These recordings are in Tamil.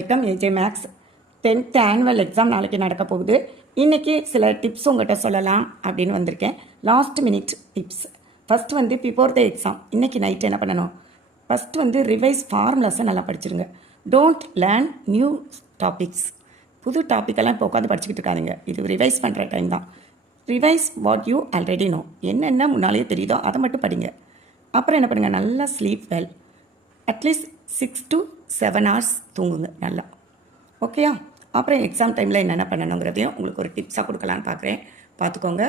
Welcome AJ maths 10th annual exam நாளைக்கு நடக்க போகுது. இன்றைக்கி சில டிப்ஸ் உங்கள்கிட்ட சொல்லலாம் அப்படின்னு வந்திருக்கேன். Last minute tips. ஃபஸ்ட்டு வந்து பிஃபோர் த எக்ஸாம் இன்றைக்கி நைட் என்ன பண்ணணும், ஃபஸ்ட்டு வந்து ரிவைஸ் ஃபார்முலாஸை நல்லா படிச்சிருங்க. Don't learn new topics. புது டாப்பிக்கெல்லாம் இப்போ உட்காந்து படிச்சுக்கிட்டு இருக்காதுங்க. இது ரிவைஸ் பண்ணுற டைம் தான். Revise what you already know. என்னென்ன முன்னாலேயே தெரியுதோ அதை மட்டும் படிங்க. அப்புறம் என்ன பண்ணுங்கள், நல்லா sleep well. At least 6 to 7 hours தூங்குங்க நல்லா. ஓகேயா? அப்புறம் எக்ஸாம் டைமில் என்னென்ன பண்ணணுங்கிறதையும் உங்களுக்கு ஒரு டிப்ஸாக கொடுக்கலான்னு பார்க்குறேன். பார்த்துக்கோங்க.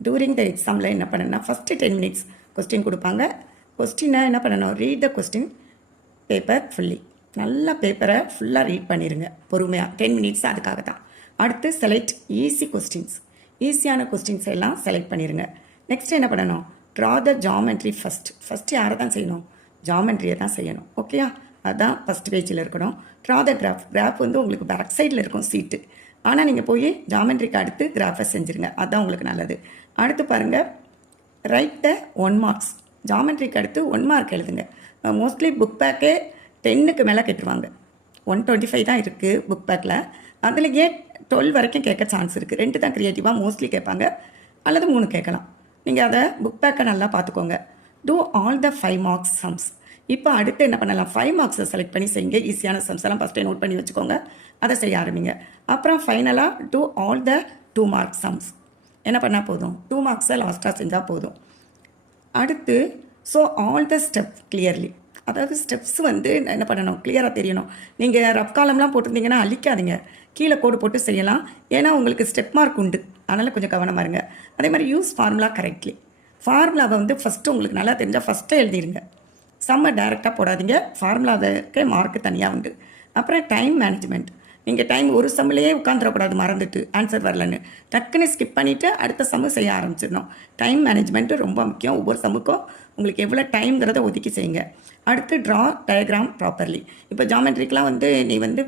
டூரிங் த எக்ஸாமில் என்ன பண்ணணும்னா, ஃபஸ்ட்டு 10 minutes கொஸ்டின் கொடுப்பாங்க. கொஸ்டினை என்ன பண்ணணும், read the question paper fully. நல்லா பேப்பரை ஃபுல்லாக ரீட் பண்ணிடுங்க பொறுமையாக. 10 minutes அதுக்காக தான். அடுத்து செலக்ட் ஈஸி கொஸ்டின்ஸ். ஈஸியான கொஸ்டின்ஸ் எல்லாம் செலக்ட் பண்ணிடுங்க. நெக்ஸ்ட் என்ன பண்ணணும், ட்ரா த ஜாமெட்ரி ஃபஸ்ட்டு யாரை தான் செய்யணும், ஜாமெட்ரியை தான் செய்யணும். ஓகேயா? அதுதான் ஃபஸ்ட் பேஜில் இருக்கணும். ட்ரா த கிராஃப் வந்து உங்களுக்கு பேக் சைடில் இருக்கும் சீட்டு. ஆனால் நீங்கள் போய் ஜாமெட்ரிக்கு அடுத்து கிராஃபை செஞ்சுருங்க, அதுதான் உங்களுக்கு நல்லது. அடுத்து பாருங்கள், ரைட் த 1 marks. ஜாமெட்ரிக்கு அடுத்து 1 mark எழுதுங்க. மோஸ்ட்லி புக் பேக்கே 10க்கு மேலே கேட்டுருவாங்க. 125 தான் இருக்குது புக் பேக்கில். அதுலேயே 12 வரைக்கும் கேட்க சான்ஸ் இருக்குது. 2 தான் க்ரியேட்டிவாக மோஸ்ட்லி கேட்பாங்க, அல்லது 3 கேட்கலாம். நீங்கள் அதை புக் பேக்கை நல்லா பார்த்துக்கோங்க. Do all the 5 marks sums. இப்போ அடுத்து என்ன பண்ணலாம், 5 marks செலக்ட் பண்ணி செய்யுங்க. ஈஸியான சம்ஸ் எல்லாம் ஃபஸ்ட்டே நோட் பண்ணி வச்சுக்கோங்க, அதை செய்ய ஆரம்பிங்க. அப்புறம் ஃபைனலாக do all the 2 mark sums. என்ன பண்ணால் போதும், 2 marks லாஸ்ட்டாக செஞ்சால் போதும். அடுத்து so all the step clearly. அதாவது ஸ்டெப்ஸ் வந்து என்ன பண்ணணும், கிளியராக தெரியணும். நீங்கள் ரஃப் காலம்லாம் போட்டிருந்தீங்கன்னா அழிக்காதீங்க, கீழே கோடு போட்டு செய்யலாம். ஏன்னா உங்களுக்கு ஸ்டெப் மார்க் உண்டு, அதனால் கொஞ்சம் கவனமாக இருங்க. அதே மாதிரி யூஸ் ஃபார்முலா கரெக்ட்லி. ஃபார்முலாவை வந்து ஃபஸ்ட்டு உங்களுக்கு நல்லா தெரிஞ்சால் ஃபஸ்ட்டே எழுதிடுங்க. சம்ம டைரெக்டாக போடாதீங்க, ஃபார்முலாவுக்கு மார்க்கு தனியாக உண்டு. அப்புறம் டைம் மேனேஜ்மெண்ட். நீங்கள் டைம் ஒரு சம்மிலேயே உட்காந்துடக்கூடாது, மறந்துட்டு ஆன்சர் வரலன்னு டக்குன்னு ஸ்கிப் பண்ணிவிட்டு அடுத்த சம்மு செய்ய ஆரம்பிச்சிடணும். டைம் மேனேஜ்மெண்ட்டு ரொம்ப முக்கியம். ஒவ்வொரு சம்முக்கும் உங்களுக்கு எவ்வளோ டைம்ங்கிறத ஒதுக்கி செய்யுங்க. அடுத்து ட்ரா டயக்ராம் ப்ராப்பர்லி. இப்போ ஜாமெட்ரிக்கெலாம் வந்து நீ வந்து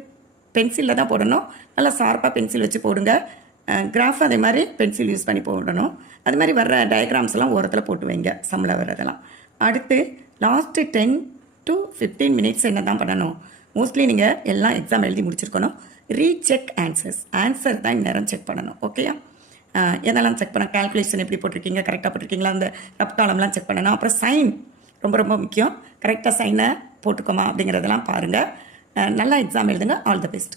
பென்சிலில் தான் போடணும், நல்லா ஷார்ப்பாக பென்சில் வச்சு போடுங்க. கிராஃப் அதே மாதிரி பென்சில் யூஸ் பண்ணி போடணும். அது மாதிரி வர்ற டயக்ராம்ஸ் எல்லாம் ஓரத்தில் போட்டு வைங்க, சம்மில் வர்றதெல்லாம். அடுத்து லாஸ்ட்டு 10 to 15 minutes என்ன தான் பண்ணணும், மோஸ்ட்லி நீங்கள் எல்லாம் எக்ஸாம் எழுதி முடிச்சிருக்கணும். ரீசெக் ஆன்சர் தான் நேரம் செக் பண்ணணும். ஓகேயா? எதெல்லாம் செக் பண்ண, கால்குலேஷன் எப்படி போட்டிருக்கீங்க, கரெக்டாக போட்டிருக்கீங்களா, அந்த ரஃப் காலம்லாம் செக் பண்ணணும். அப்புறம் சைன் ரொம்ப ரொம்ப முக்கியம். கரெக்டாக சைனை போட்டுக்கோமா அப்படிங்கிறதெல்லாம் பாருங்கள். நல்லா எக்ஸாம் எழுதுங்க. All the best.